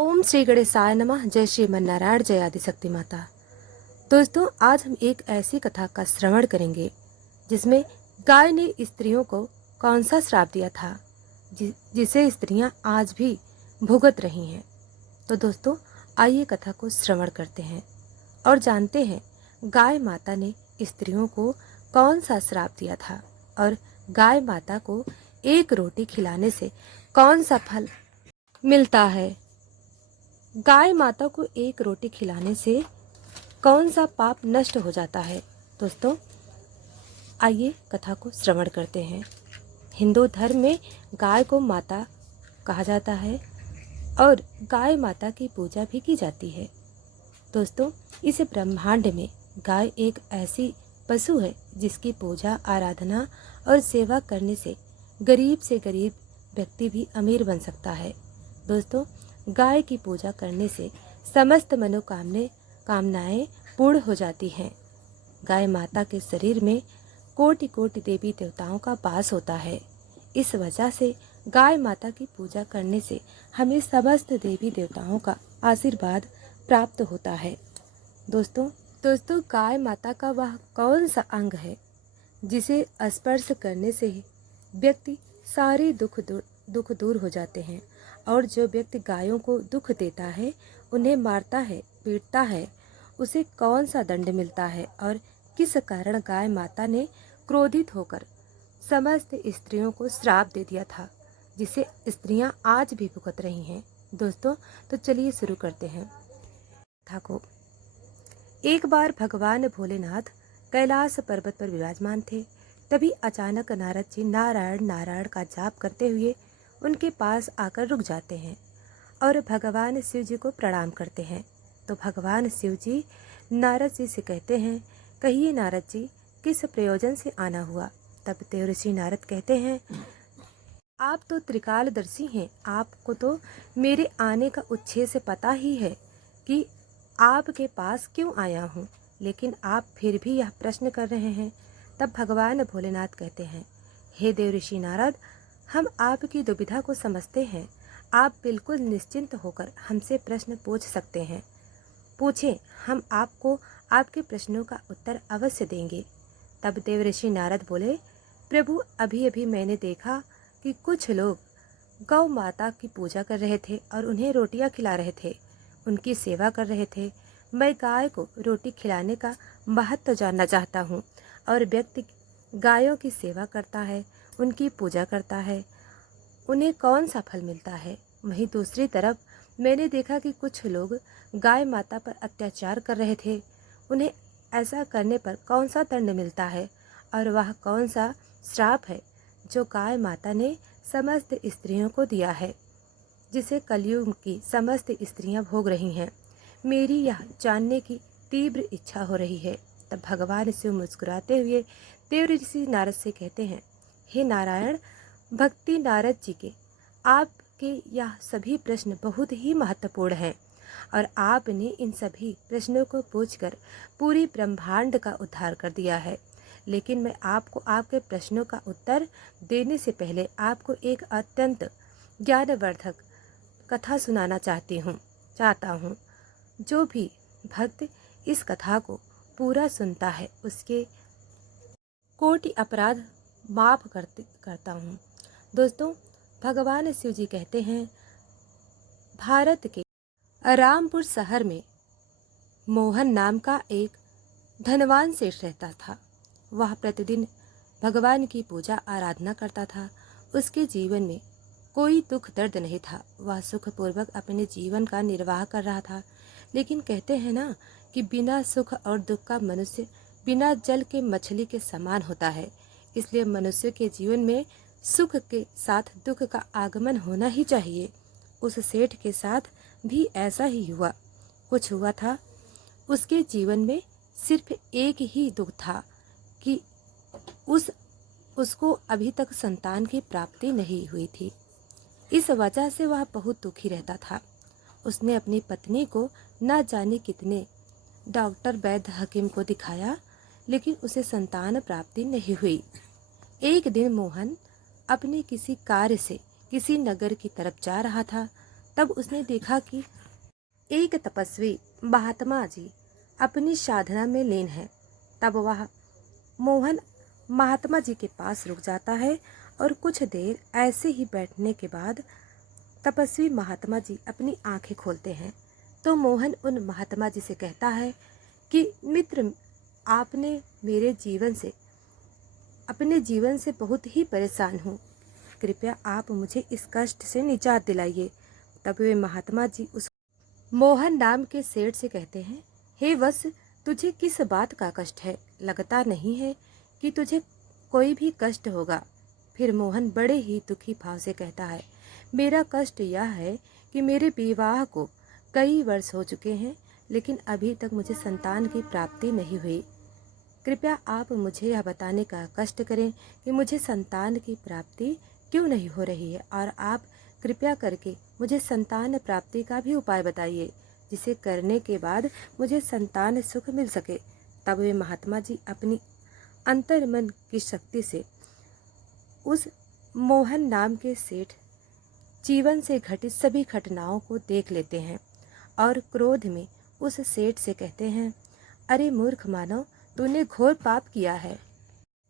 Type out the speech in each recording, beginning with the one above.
ओम श्री गणेशाय नमः। जय श्रीमन्नारायण, जय आदिशक्ति माता। दोस्तों, आज हम एक ऐसी कथा का श्रवण करेंगे जिसमें गाय ने स्त्रियों को कौन सा श्राप दिया था जिसे स्त्रियां आज भी भुगत रही हैं। तो दोस्तों, आइए कथा को श्रवण करते हैं और जानते हैं गाय माता ने स्त्रियों को कौन सा श्राप दिया था और गाय माता को एक रोटी खिलाने से कौन सा फल मिलता है। गाय माता को एक रोटी खिलाने से कौन सा पाप नष्ट हो जाता है। दोस्तों, आइए कथा को श्रवण करते हैं। हिंदू धर्म में गाय को माता कहा जाता है और गाय माता की पूजा भी की जाती है। दोस्तों, इस ब्रह्मांड में गाय एक ऐसी पशु है जिसकी पूजा, आराधना और सेवा करने से गरीब व्यक्ति भी अमीर बन सकता है। दोस्तों, गाय की पूजा करने से समस्त कामनाएं पूर्ण हो जाती हैं। गाय माता के शरीर में कोटि कोटि देवी देवताओं का वास होता है। इस वजह से गाय माता की पूजा करने से हमें समस्त देवी देवताओं का आशीर्वाद प्राप्त होता है। दोस्तों, गाय माता का वह कौन सा अंग है जिसे स्पर्श करने से ही व्यक्ति सारे दुख दूर हो जाते हैं। और जो व्यक्ति गायों को दुख देता है, उन्हें मारता है, पीटता है, उसे कौन सा दंड मिलता है और किस कारण गाय माता ने क्रोधित होकर समस्त स्त्रियों को श्राप दे दिया था जिसे स्त्रियां आज भी भुगत रही हैं। दोस्तों, तो चलिए शुरू करते हैं कथा को। एक बार भगवान भोलेनाथ कैलाश पर्वत पर विराजमान थे। तभी अचानक नारद जी नारायण नारायण का जाप करते हुए उनके पास आकर रुक जाते हैं और भगवान शिव जी को प्रणाम करते हैं। तो भगवान शिव जी नारद जी से कहते हैं, कहिए नारद जी, किस प्रयोजन से आना हुआ। तब देवऋषि नारद कहते हैं, आप तो त्रिकालदर्शी हैं, आपको तो मेरे आने का उद्देश्य से पता ही है कि आपके पास क्यों आया हूँ, लेकिन आप फिर भी यह प्रश्न कर रहे हैं। तब भगवान भोलेनाथ कहते हैं, हे देवऋषि नारद, हम आपकी दुविधा को समझते हैं। आप बिल्कुल निश्चिंत होकर हमसे प्रश्न पूछ सकते हैं। पूछें, हम आपको आपके प्रश्नों का उत्तर अवश्य देंगे। तब देवऋषि नारद बोले, प्रभु, अभी अभी मैंने देखा कि कुछ लोग गौ माता की पूजा कर रहे थे और उन्हें रोटियां खिला रहे थे, उनकी सेवा कर रहे थे। मैं गाय को रोटी खिलाने का महत्व जानना चाहता हूँ। और व्यक्ति गायों की सेवा करता है, उनकी पूजा करता है, उन्हें कौन सा फल मिलता है। वहीं दूसरी तरफ मैंने देखा कि कुछ लोग गाय माता पर अत्याचार कर रहे थे, उन्हें ऐसा करने पर कौन सा दंड मिलता है और वह कौन सा श्राप है जो गाय माता ने समस्त स्त्रियों को दिया है, जिसे कलयुग की समस्त स्त्रियां भोग रही हैं। मेरी यह जानने की तीव्र इच्छा हो रही है। तब भगवान शिव मुस्कुराते हुए देवऋषि नारद से कहते हैं, हे नारायण, भक्ति नारद जी के आपके यह सभी प्रश्न बहुत ही महत्वपूर्ण हैं और आपने इन सभी प्रश्नों को पूछकर पूरी ब्रह्मांड का उद्धार कर दिया है। लेकिन मैं आपको आपके प्रश्नों का उत्तर देने से पहले आपको एक अत्यंत ज्ञानवर्धक कथा सुनाना चाहता हूँ। जो भी भक्त इस कथा को पूरा सुनता है, उसके कोटि अपराध माफ करता हूँ। दोस्तों, भगवान शिव जी कहते हैं, भारत के रामपुर शहर में मोहन नाम का एक धनवान सेठ रहता था। वह प्रतिदिन भगवान की पूजा आराधना करता था। उसके जीवन में कोई दुख दर्द नहीं था। वह सुखपूर्वक अपने जीवन का निर्वाह कर रहा था। लेकिन कहते हैं ना कि बिना सुख और दुख का मनुष्य बिना जल के मछली के समान होता है। इसलिए मनुष्य के जीवन में सुख के साथ दुख का आगमन होना ही चाहिए। उस सेठ के साथ भी ऐसा ही हुआ। कुछ हुआ था, उसके जीवन में सिर्फ एक ही दुख था कि उसको अभी तक संतान की प्राप्ति नहीं हुई थी। इस वजह से वह बहुत दुखी रहता था। उसने अपनी पत्नी को न जाने कितने डॉक्टर, वैद्य, हकीम को दिखाया, लेकिन उसे संतान प्राप्ति नहीं हुई। एक दिन मोहन अपने किसी कार्य से किसी नगर की तरफ जा रहा था। तब उसने देखा कि एक तपस्वी महात्मा जी अपनी साधना में लीन है। तब वह मोहन महात्मा जी के पास रुक जाता है और कुछ देर ऐसे ही बैठने के बाद तपस्वी महात्मा जी अपनी आंखें खोलते हैं। तो मोहन उन महात्मा जी से कहता है कि मित्र, आपने मेरे जीवन से अपने जीवन से बहुत ही परेशान हूँ, कृपया आप मुझे इस कष्ट से निजात दिलाइए। तब वे महात्मा जी उस मोहन नाम के सेठ से कहते हैं, हे वत्स, तुझे किस बात का कष्ट है? लगता नहीं है कि तुझे कोई भी कष्ट होगा। फिर मोहन बड़े ही दुखी भाव से कहता है, मेरा कष्ट यह है कि मेरे विवाह को कई वर्ष हो चुके हैं, लेकिन अभी तक मुझे संतान की प्राप्ति नहीं हुई। कृपया आप मुझे यह बताने का कष्ट करें कि मुझे संतान की प्राप्ति क्यों नहीं हो रही है, और आप कृपया करके मुझे संतान प्राप्ति का भी उपाय बताइए, जिसे करने के बाद मुझे संतान सुख मिल सके। तब वे महात्मा जी अपनी अंतर्मन की शक्ति से उस मोहन नाम के सेठ जीवन से घटित सभी घटनाओं को देख लेते हैं और क्रोध में उस सेठ से कहते हैं, अरे मूर्ख मानव, तूने घोर पाप किया है।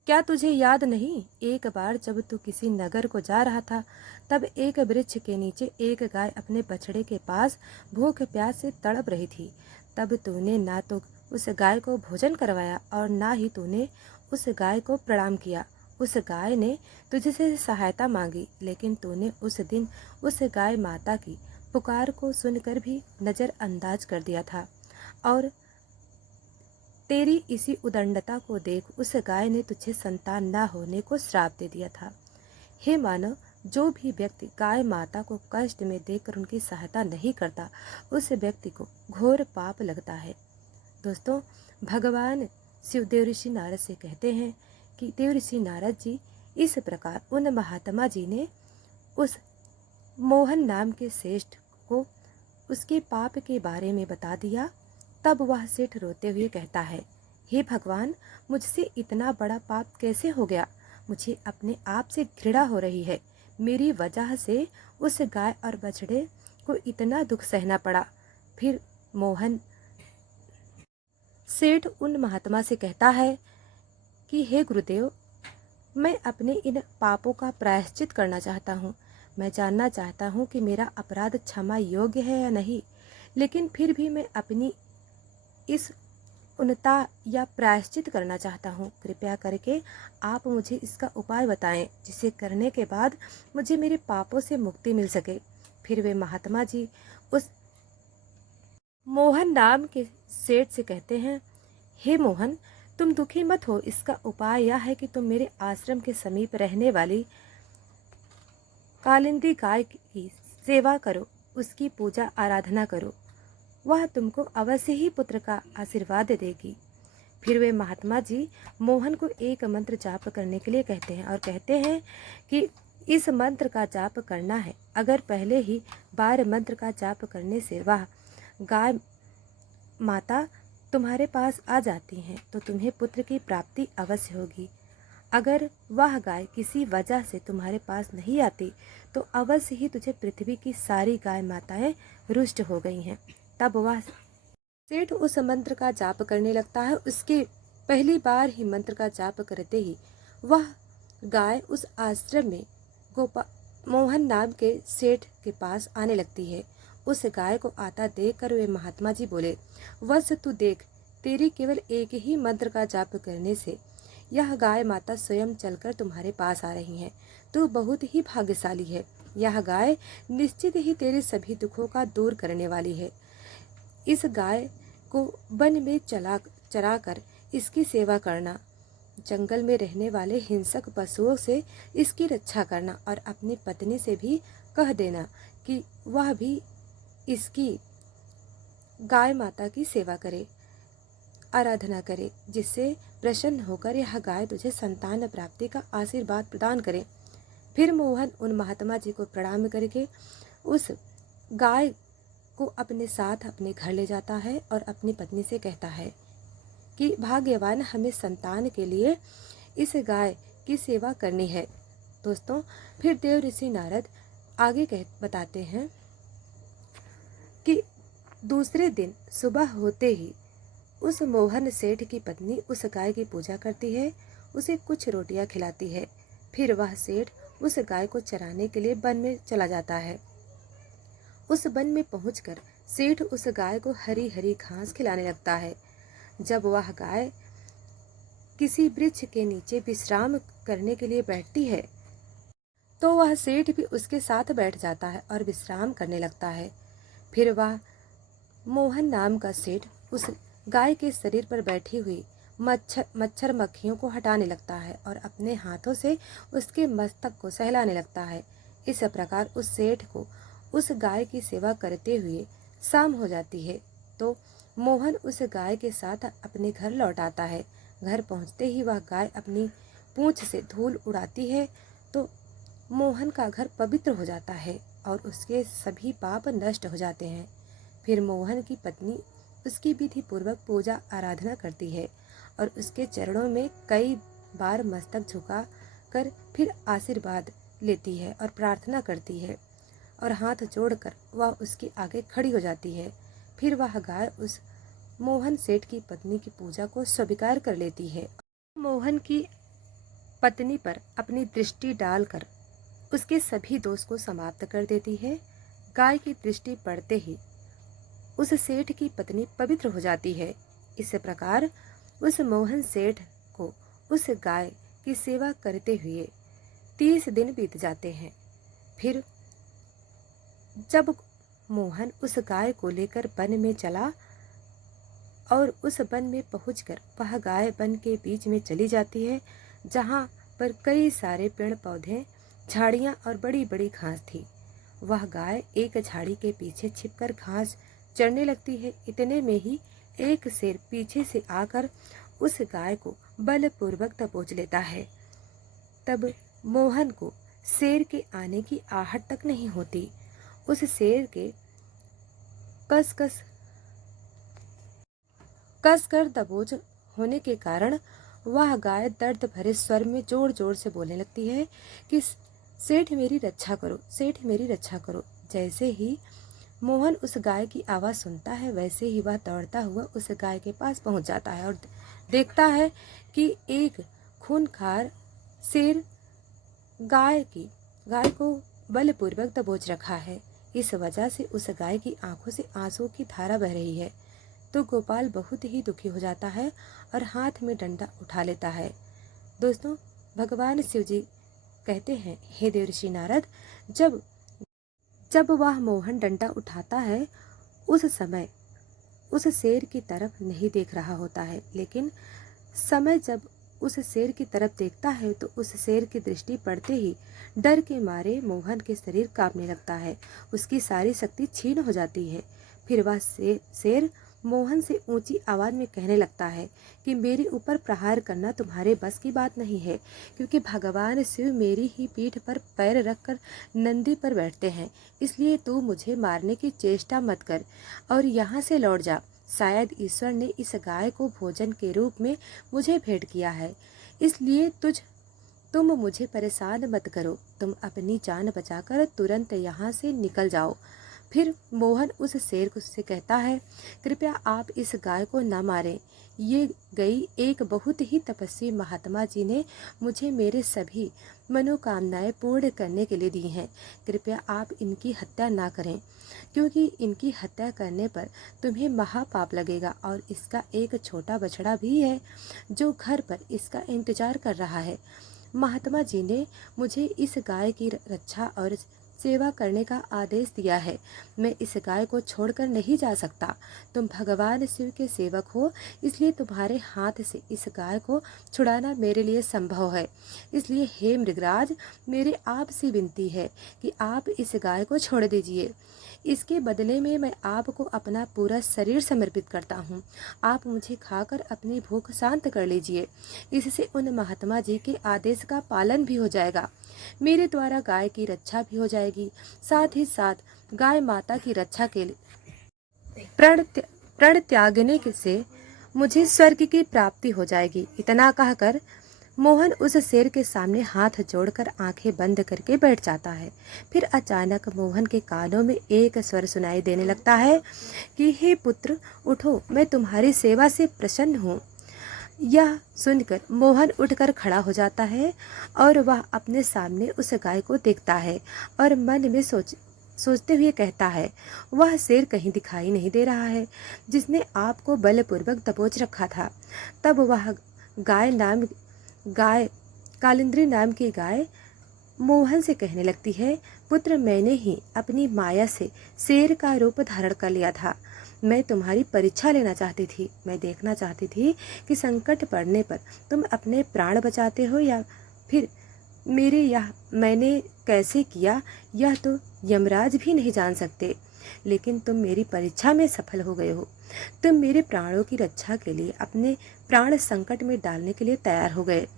क्या तुझे याद नहीं, एक बार जब तू किसी नगर को जा रहा था, तब एक वृक्ष के नीचे एक गाय अपने बछड़े के पास भूख प्यास से तड़प रही थी। तब तूने ना तो उस गाय को भोजन करवाया और ना ही तूने उस गाय को प्रणाम किया। उस गाय ने तुझसे सहायता मांगी, लेकिन तूने उस दिन उस गाय माता की पुकार को सुनकर भी नज़रअंदाज कर दिया था, और तेरी इसी उदंडता को देख उस गाय ने तुझे संतान न होने को श्राप दे दिया था। हे मानव, जो भी व्यक्ति गाय माता को कष्ट में देखकर उनकी सहायता नहीं करता, उस व्यक्ति को घोर पाप लगता है। दोस्तों, भगवान शिव देव ऋषि नारद से कहते हैं कि देव ऋषि नारद जी, इस प्रकार उन महात्मा जी ने उस मोहन नाम के श्रेष्ठ को उसके पाप के बारे में बता दिया। तब वह सेठ रोते हुए कहता है, हे भगवान, मुझसे इतना बड़ा पाप कैसे हो गया? मुझे अपने आप से घृणा हो रही है। मेरी वजह से उस गाय और बछड़े को इतना दुख सहना पड़ा। फिर मोहन सेठ उन महात्मा से कहता है कि हे गुरुदेव, मैं अपने इन पापों का प्रायश्चित करना चाहता हूँ। मैं जानना चाहता हूँ कि मेरा अपराध क्षमा योग्य है या नहीं, लेकिन फिर भी मैं अपनी इस उन्नता या प्रायश्चित करना चाहता हूँ। कृपया करके आप मुझे इसका उपाय बताएं, जिसे करने के बाद मुझे मेरे पापों से मुक्ति मिल सके। फिर वे महात्मा जी उस मोहन नाम के सेठ से कहते हैं, हे मोहन, तुम दुखी मत हो। इसका उपाय यह है कि तुम मेरे आश्रम के समीप रहने वाली कालिंदी गाय की सेवा करो, उसकी पूजा आराधना करो। वह तुमको अवश्य ही पुत्र का आशीर्वाद देगी। फिर वे महात्मा जी मोहन को एक मंत्र जाप करने के लिए कहते हैं और कहते हैं कि इस मंत्र का जाप करना है। अगर पहले ही बार मंत्र का जाप करने से वह गाय माता तुम्हारे पास आ जाती हैं, तो तुम्हें पुत्र की प्राप्ति अवश्य होगी। अगर वह गाय किसी वजह से तुम्हारे पास नहीं आती, तो अवश्य ही तुझे पृथ्वी की सारी गाय माताएं रुष्ट हो गई हैं। तब वह सेठ उस मंत्र का जाप करने लगता है। उसके पहली बार ही मंत्र का जाप करते ही वह गाय उस आश्रम में मोहन नाम के सेठ के पास आने लगती है। उस गाय को आता देखकर वे महात्मा जी बोले, वत्स, तू देख, तेरी केवल एक ही मंत्र का जाप करने से यह गाय माता स्वयं चलकर तुम्हारे पास आ रही हैं। तू बहुत ही भाग्यशाली है। यह गाय निश्चित ही तेरे सभी दुखों का दूर करने वाली है। इस गाय को वन में चराकर इसकी सेवा करना, जंगल में रहने वाले हिंसक पशुओं से इसकी रक्षा करना, और अपनी पत्नी से भी कह देना कि वह भी इसकी गाय माता की सेवा करे, आराधना करे, जिससे प्रसन्न होकर यह गाय तुझे संतान प्राप्ति का आशीर्वाद प्रदान करे। फिर मोहन उन महात्मा जी को प्रणाम करके उस गाय को अपने साथ अपने घर ले जाता है और अपनी पत्नी से कहता है कि भाग्यवान, हमें संतान के लिए इस गाय की सेवा करनी है। दोस्तों, फिर देव ऋषि नारद आगे बताते हैं कि दूसरे दिन सुबह होते ही उस मोहन सेठ की पत्नी उस गाय की पूजा करती है, उसे कुछ रोटियां खिलाती है। फिर वह सेठ उस गाय को चराने के लिए वन में चला जाता है। उस वन में पहुंचकर सेठ उस गाय को हरी हरी घास खिलाने लगता है। जब वह गाय किसी वृक्ष के नीचे विश्राम करने के लिए बैठती है तो वह सेठ भी उसके साथ बैठ जाता है और विश्राम करने लगता है। फिर वह मोहन नाम का सेठ उस गाय के शरीर पर बैठी हुई मच्छर मक्खियों को हटाने लगता है और अपने हाथों से उसके मस्तक को सहलाने लगता है। इस प्रकार उस सेठ को उस गाय की सेवा करते हुए शाम हो जाती है तो मोहन उस गाय के साथ अपने घर लौट आता है। घर पहुंचते ही वह गाय अपनी पूंछ से धूल उड़ाती है तो मोहन का घर पवित्र हो जाता है और उसके सभी पाप नष्ट हो जाते हैं। फिर मोहन की पत्नी उसकी विधि पूर्वक पूजा आराधना करती है और उसके चरणों में कई बार मस्तक झुका कर फिर आशीर्वाद लेती है और प्रार्थना करती है और हाथ जोड़कर वह उसके आगे खड़ी हो जाती है। फिर वह गाय उस मोहन सेठ की पत्नी की पूजा को स्वीकार कर लेती है। मोहन की पत्नी पर अपनी दृष्टि डालकर उसके सभी दोष को समाप्त कर देती है। गाय की दृष्टि पड़ते ही उस सेठ की पत्नी पवित्र हो जाती है। इस प्रकार उस मोहन सेठ को उस गाय की सेवा करते हुए 30 दिन बीत जाते हैं। फिर जब मोहन उस गाय को लेकर वन में चला और उस वन में पहुंचकर वह गाय वन के बीच में चली जाती है जहां पर कई सारे पेड़ पौधे, झाड़ियां और बड़ी बड़ी घास थी। वह गाय एक झाड़ी के पीछे छिपकर घास चरने लगती है। इतने में ही एक शेर पीछे से आकर उस गाय को बलपूर्वक दबोच लेता है। तब मोहन को शेर के आने की आहट तक नहीं होती। उस शेर के कस कर दबोच होने के कारण वह गाय दर्द भरे स्वर में जोर जोर से बोलने लगती है कि सेठ मेरी रक्षा करो, सेठ मेरी रक्षा करो। जैसे ही मोहन उस गाय की आवाज़ सुनता है वैसे ही वह दौड़ता हुआ उस गाय के पास पहुंच जाता है और देखता है कि एक खूंखार शेर गाय को बलपूर्वक दबोच रखा है। इस वजह से उस गाय की आंखों से आंसू की धारा बह रही है। तो गोपाल बहुत ही दुखी हो जाता है और हाथ में डंडा उठा लेता है। दोस्तों, भगवान शिव जी कहते हैं, हे देवर्षि नारद, जब वह मोहन डंडा उठाता है उस समय उस शेर की तरफ नहीं देख रहा होता है, लेकिन समय जब उस शेर की तरफ देखता है तो उस शेर की दृष्टि पड़ते ही डर के मारे मोहन के शरीर कांपने लगता है, उसकी सारी शक्ति छीन हो जाती है। फिर वह शेर मोहन से ऊंची आवाज में कहने लगता है कि मेरे ऊपर प्रहार करना तुम्हारे बस की बात नहीं है, क्योंकि भगवान शिव मेरी ही पीठ पर पैर रखकर नंदी पर बैठते हैं। इसलिए तू मुझे मारने की चेष्टा मत कर और यहाँ से लौट जा। शायद ईश्वर ने इस गाय को भोजन के रूप में मुझे भेंट किया है, इसलिए तुम मुझे परेशान मत करो। तुम अपनी जान बचाकर तुरंत यहाँ से निकल जाओ। फिर मोहन उस शेर से कहता है, कृपया आप इस गाय को न मारें। ये गई एक बहुत ही तपस्वी महात्मा जी ने मुझे मेरे सभी मनोकामनाएं पूर्ण करने के लिए दी हैं। कृपया आप इनकी हत्या ना करें, क्योंकि इनकी हत्या करने पर तुम्हें महापाप लगेगा और इसका एक छोटा बछड़ा भी है जो घर पर इसका इंतजार कर रहा है। महात्मा जी ने मुझे इस गाय की रक्षा और सेवा करने का आदेश दिया है। मैं इस गाय को छोड़कर नहीं जा सकता। तुम भगवान शिव के सेवक हो, इसलिए तुम्हारे हाथ से इस गाय को छुड़ाना मेरे लिए संभव है। इसलिए हे मृगराज, मेरी आपसे विनती है कि आप इस गाय को छोड़ दीजिए। इसके बदले में मैं आपको अपना पूरा शरीर समर्पित करता हूँ। आप मुझे खाकर अपनी भूख शांत कर लीजिए। इससे उन महात्मा जी के आदेश का पालन भी हो जाएगा, मेरे द्वारा गाय की रक्षा भी हो जाएगी, साथ ही साथ गाय माता की रक्षा के लिए प्रण त्यागने से मुझे स्वर्ग की प्राप्ति हो जाएगी। इतना कहकर मोहन उस शेर के सामने हाथ जोड़कर आंखें बंद करके बैठ जाता है। फिर अचानक मोहन के कानों में एक स्वर सुनाई देने लगता है कि हे पुत्र, उठो, मैं तुम्हारी सेवा से प्रसन्न हूँ। यह सुनकर मोहन उठकर खड़ा हो जाता है और वह अपने सामने उस गाय को देखता है और मन में सोचते हुए कहता है, वह शेर कहीं दिखाई नहीं दे रहा है जिसने आपको बलपूर्वक दबोच रखा था। तब वह गाय कालिंद्री नाम की गाय मोहन से कहने लगती है, पुत्र, मैंने ही अपनी माया से शेर का रूप धारण कर लिया था। मैं तुम्हारी परीक्षा लेना चाहती थी। मैं देखना चाहती थी कि संकट पड़ने पर तुम अपने प्राण बचाते हो या फिर मैंने कैसे किया यह तो यमराज भी नहीं जान सकते। लेकिन तुम मेरी परीक्षा में सफल हो गए हो। तुम मेरे प्राणों की रक्षा के लिए अपने प्राण संकट में डालने के लिए तैयार हो गए।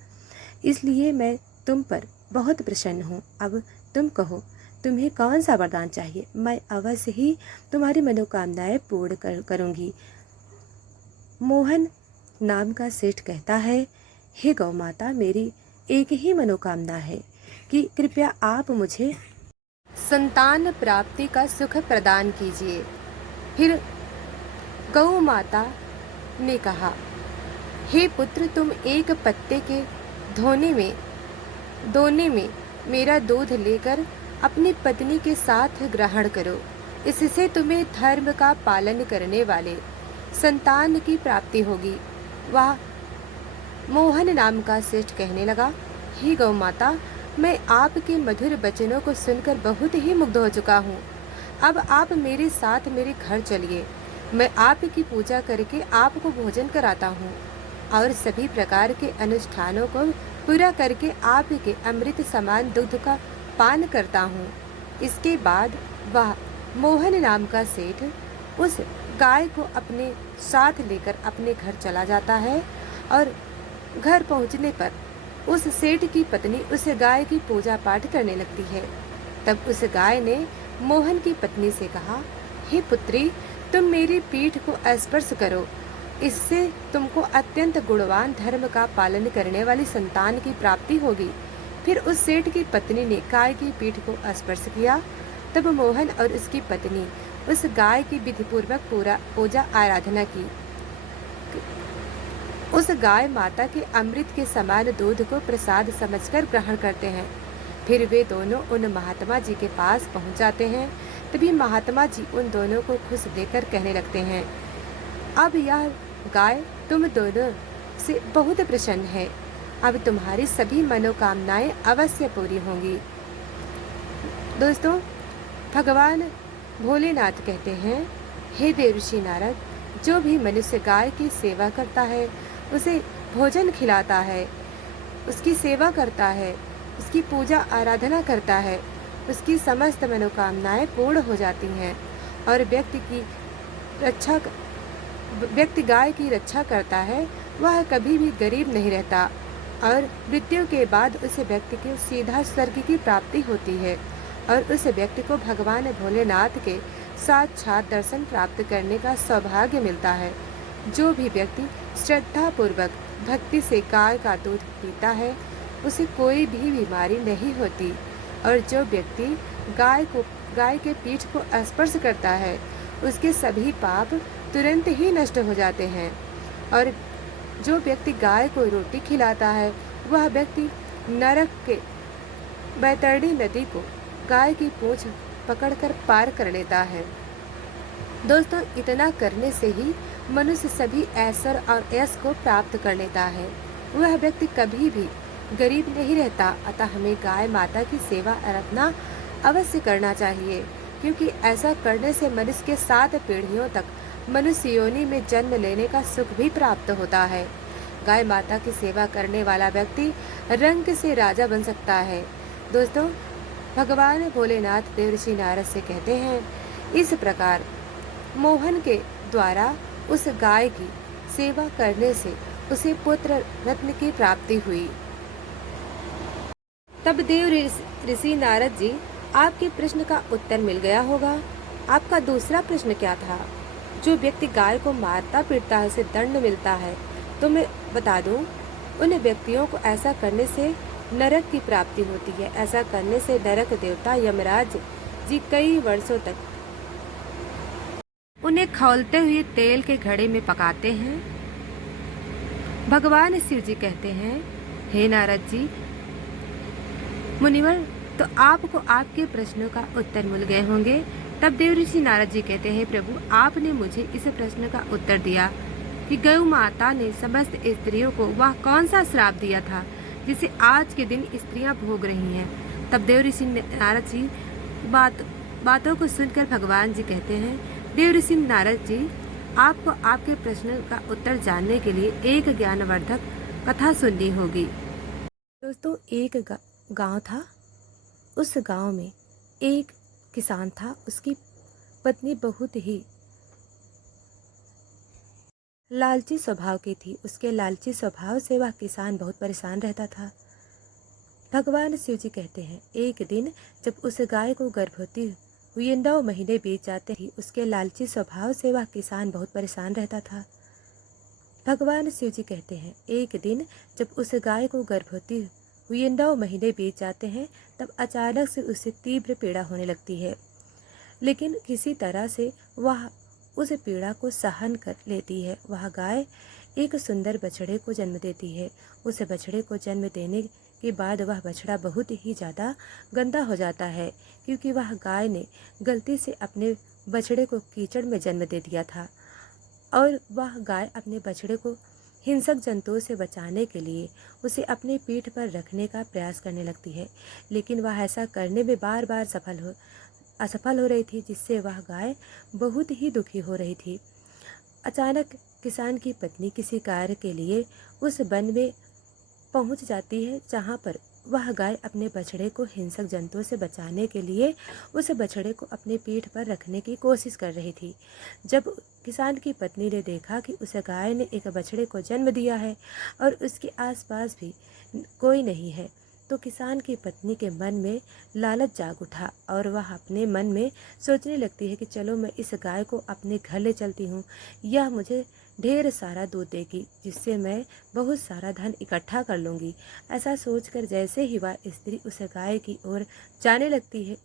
इसलिए मैं तुम पर बहुत प्रसन्न हूँ। अब तुम कहो, तुम्हें कौन सा वरदान चाहिए? मैं अवश्य ही तुम्हारी मनोकामनाएं पूर्ण करूँगी। मोहन नाम का सेठ कहता है, हे गौ माता, मेरी एक ही मनोकामना है कि कृपया आप मुझे संतान प्राप्ति का सुख प्रदान कीजिए। फिर गौ माता ने कहा, हे पुत्र, तुम एक पत्ते के दोने में मेरा दूध लेकर अपनी पत्नी के साथ ग्रहण करो। इससे तुम्हें धर्म का पालन करने वाले संतान की प्राप्ति होगी। वह मोहन नाम का सेठ कहने लगा, हे गौ माता, मैं आपके मधुर वचनों को सुनकर बहुत ही मुग्ध हो चुका हूँ। अब आप मेरे साथ मेरे घर चलिए। मैं आपकी पूजा करके आपको भोजन कराता हूँ और सभी प्रकार के अनुष्ठानों को पूरा करके आपके अमृत समान दूध का पान करता हूँ। इसके बाद वह मोहन नाम का सेठ उस गाय को अपने साथ लेकर अपने घर चला जाता है और घर पहुँचने पर उस सेठ की पत्नी उस गाय की पूजा पाठ करने लगती है। तब उस गाय ने मोहन की पत्नी से कहा, हे पुत्री, तुम मेरी पीठ को स्पर्श करो। इससे तुमको अत्यंत गुणवान धर्म का पालन करने वाली संतान की प्राप्ति होगी। फिर उस सेठ की पत्नी ने गाय की पीठ को स्पर्श किया। तब मोहन और उसकी पत्नी उस गाय की विधिपूर्वक पूजा आराधना की। उस गाय माता के अमृत के समान दूध को प्रसाद समझकर ग्रहण करते हैं। फिर वे दोनों उन महात्मा जी के पास पहुंच जाते हैं। तभी महात्मा जी उन दोनों को खुश देकर कहने लगते हैं, अब यह गाय तुम दोनों से बहुत प्रसन्न है। अब तुम्हारी सभी मनोकामनाएं अवश्य पूरी होंगी। दोस्तों, भगवान भोलेनाथ कहते हैं, हे देवर्षि नारद, जो भी मनुष्य गाय की सेवा करता है, उसे भोजन खिलाता है, उसकी सेवा करता है, उसकी पूजा आराधना करता है, उसकी समस्त मनोकामनाएं पूर्ण हो जाती हैं और व्यक्ति गाय की रक्षा करता है, वह कभी भी गरीब नहीं रहता और मृत्यु के बाद उस व्यक्ति को सीधा स्वर्ग की प्राप्ति होती है और उस व्यक्ति को भगवान भोलेनाथ के साक्षात दर्शन प्राप्त करने का सौभाग्य मिलता है। जो भी व्यक्ति श्रद्धा पूर्वक भक्ति से गाय का दूध पीता है, उसे कोई भी बीमारी नहीं होती और जो व्यक्ति गाय के पीठ को स्पर्श करता है, उसके सभी पाप तुरंत ही नष्ट हो जाते हैं। और जो व्यक्ति गाय को रोटी खिलाता है, वह व्यक्ति नरक के बैतरणी नदी को गाय की पूंछ पकड़कर पार कर लेता है। दोस्तों, इतना करने से ही मनुष्य सभी ऐश्वर्य और यश को प्राप्त कर लेता है। वह व्यक्ति कभी भी गरीब नहीं रहता। अतः हमें गाय माता की सेवा आराधना अवश्य करना चाहिए, क्योंकि ऐसा करने से मनुष्य के 7 पीढ़ियों तक मनुष्य योनि में जन्म लेने का सुख भी प्राप्त होता है। गाय माता की सेवा करने वाला व्यक्ति रंग से राजा बन सकता है। दोस्तों, भगवान भोलेनाथ देवर्षि नारद से कहते हैं, इस प्रकार मोहन के द्वारा उस गाय की सेवा करने से उसे पुत्र रत्न की प्राप्ति हुई। तब देव ऋषि नारद जी, आपके प्रश्न का उत्तर मिल गया होगा। आपका दूसरा प्रश्न क्या था? जो व्यक्ति गाय को मारता पीटता है, उसे दंड मिलता है। तो मैं बता दूं, उन व्यक्तियों को ऐसा करने से नरक की प्राप्ति होती है। ऐसा करने से नरक देवता यमराज जी कई वर्षों तक उन्हें खौलते हुए तेल के घड़े में पकाते हैं। भगवान शिव जी कहते हैं, हे नारद जी मुनिवर, तो आपको आपके प्रश्नों का उत्तर मिल गए होंगे। तब देवऋषि नारद जी कहते हैं, प्रभु आपने मुझे इस प्रश्न का उत्तर दिया कि गौ माता ने समस्त स्त्रियों को वह कौन सा श्राप दिया था जिसे आज के दिन स्त्रियां भोग रही हैं। तब देवऋषि नारद जी बातों को सुनकर भगवान जी कहते हैं, देवऋषि नारद जी आपको आपके प्रश्न का उत्तर जानने के लिए एक ज्ञानवर्धक कथा सुननी होगी। दोस्तों, एक गांव था। उस गांव में एक किसान था। उसकी पत्नी बहुत ही लालची स्वभाव की थी। उसके लालची स्वभाव से वह किसान बहुत परेशान रहता था। भगवान शिव जी कहते हैं, एक दिन जब उस गाय को गर्भवती हुए 9 महीने बीत जाते ही उसके लालची स्वभाव से वह किसान बहुत परेशान रहता था। भगवान शिव जी कहते हैं, एक दिन जब उस गाय को गर्भवती हुए 9 महीने बीत जाते हैं तब अचानक से उसे तीव्र पीड़ा होने लगती है। लेकिन किसी तरह से वह उस पीड़ा को सहन कर लेती है। वह गाय एक सुंदर बछड़े को जन्म देती है। उस बछड़े को जन्म देने के बाद वह बछड़ा बहुत ही ज़्यादा गंदा हो जाता है, क्योंकि वह गाय ने गलती से अपने बछड़े को कीचड़ में जन्म दे दिया था। और वह गाय अपने बछड़े को हिंसक जंतुओं से बचाने के लिए उसे अपनी पीठ पर रखने का प्रयास करने लगती है। लेकिन वह ऐसा करने में बार बार असफल हो रही थी, जिससे वह गाय बहुत ही दुखी हो रही थी। अचानक किसान की पत्नी किसी कार्य के लिए उस वन में पहुंच जाती है, जहां पर वह गाय अपने बछड़े को हिंसक जंतुओं से बचाने के लिए उस बछड़े को अपनी पीठ पर रखने की कोशिश कर रही थी। जब किसान की पत्नी ने देखा कि उस गाय ने एक बछड़े को जन्म दिया है और उसके आसपास भी कोई नहीं है, तो किसान की पत्नी के मन में लालच जाग उठा और वह अपने मन में सोचने लगती है कि चलो मैं इस गाय को अपने घर ले चलती हूँ। यह मुझे ढेर सारा दूध देगी, जिससे मैं बहुत सारा धन इकट्ठा कर लूँगी। ऐसा सोचकर जैसे ही वह स्त्री उस गाय की ओर जाने लगती है,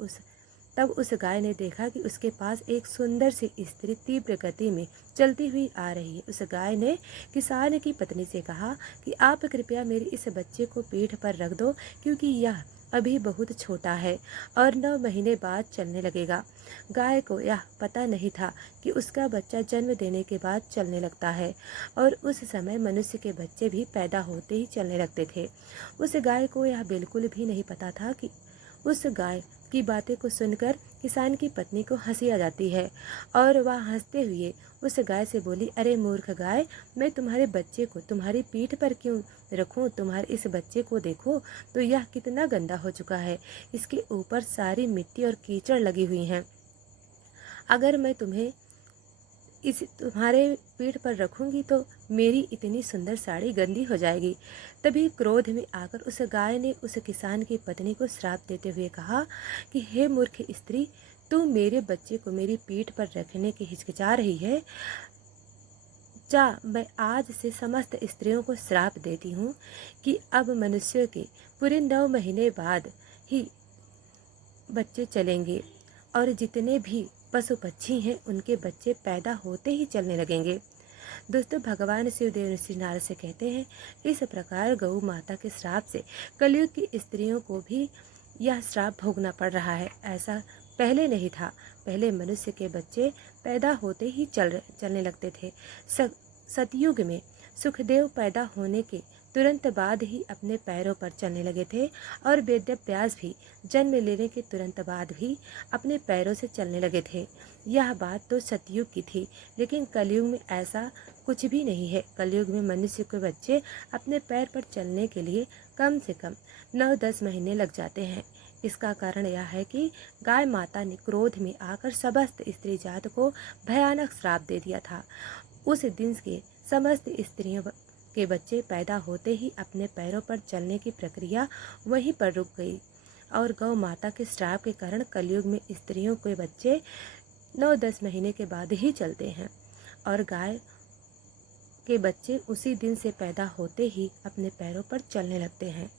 तब उस गाय ने देखा कि उसके पास एक सुंदर सी स्त्री तीव्र गति में चलती हुई आ रही है। उस गाय ने किसान की पत्नी से कहा कि आप कृपया मेरे इस बच्चे को पीठ पर रख दो, क्योंकि यह अभी बहुत छोटा है और 9 महीने बाद चलने लगेगा। गाय को यह पता नहीं था कि उसका बच्चा जन्म देने के बाद चलने लगता है और उस समय मनुष्य के बच्चे भी पैदा होते ही चलने लगते थे। उस गाय को यह बिल्कुल भी नहीं पता था कि उस गाय की बातें को सुनकर किसान की पत्नी को हंसी आ जाती है और वह हंसते हुए उस गाय से बोली, अरे मूर्ख गाय, मैं तुम्हारे बच्चे को तुम्हारी पीठ पर क्यों रखूं? तुम्हारे इस बच्चे को देखो तो यह कितना गंदा हो चुका है। इसके ऊपर सारी मिट्टी और कीचड़ लगी हुई हैं। अगर मैं तुम्हारे पीठ पर रखूंगी तो मेरी इतनी सुंदर साड़ी गंदी हो जाएगी। तभी क्रोध में आकर उस गाय ने उस किसान की पत्नी को श्राप देते हुए कहा कि हे मूर्ख स्त्री, तू मेरे बच्चे को मेरी पीठ पर रखने की हिचकिचा रही है। जा, मैं आज से समस्त स्त्रियों को श्राप देती हूँ कि अब मनुष्यों के पूरे 9 महीने बाद ही बच्चे चलेंगे और जितने भी पशु पक्षी हैं उनके बच्चे पैदा होते ही चलने लगेंगे। दोस्तों, भगवान शिव देवऋषि नारद से कहते हैं, इस प्रकार गौ माता के श्राप से कलयुग की स्त्रियों को भी यह श्राप भोगना पड़ रहा है। ऐसा पहले नहीं था। पहले मनुष्य के बच्चे पैदा होते ही चलने लगते थे। सतयुग में सुखदेव पैदा होने के तुरंत बाद ही अपने पैरों पर चलने लगे थे और वेदव्यास भी जन्म लेने के तुरंत बाद भी अपने पैरों से चलने लगे थे। यह बात तो सतयुग की थी, लेकिन कलयुग में ऐसा कुछ भी नहीं है। कलयुग में मनुष्य के बच्चे अपने पैर पर चलने के लिए कम से कम 9-10 महीने लग जाते हैं। इसका कारण यह है कि गाय माता ने क्रोध में आकर समस्त स्त्री जात को भयानक श्राप दे दिया था। उस दिन के समस्त स्त्रियों के बच्चे पैदा होते ही अपने पैरों पर चलने की प्रक्रिया वहीं पर रुक गई और गौ माता के श्राप के कारण कलयुग में स्त्रियों के बच्चे 9-10 महीने के बाद ही चलते हैं और गाय के बच्चे उसी दिन से पैदा होते ही अपने पैरों पर चलने लगते हैं।